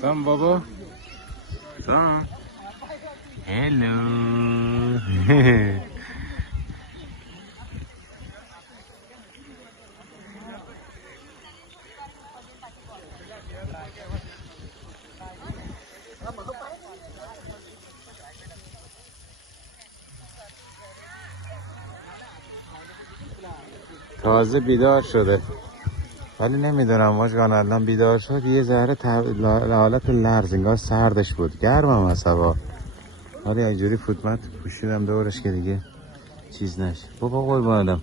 سام بابا سام هلو تازه بیدار شده ولی نمیدونم ماشگان الان بیدار شد یه ذره حالت لرز انگار سردش بود گرمم از هوا ولی اینجوری فوتمت پوشیدم دورش که دیگه چیز نشه. بابا قربانم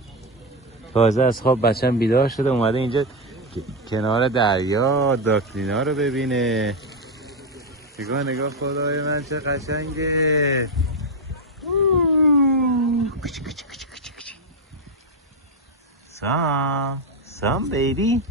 تازه از خواب بچم بیدار شده اومده اینجا کنار دریا داکلینا رو ببینه. نگاه خدای من چه قشنگه. سام بیبی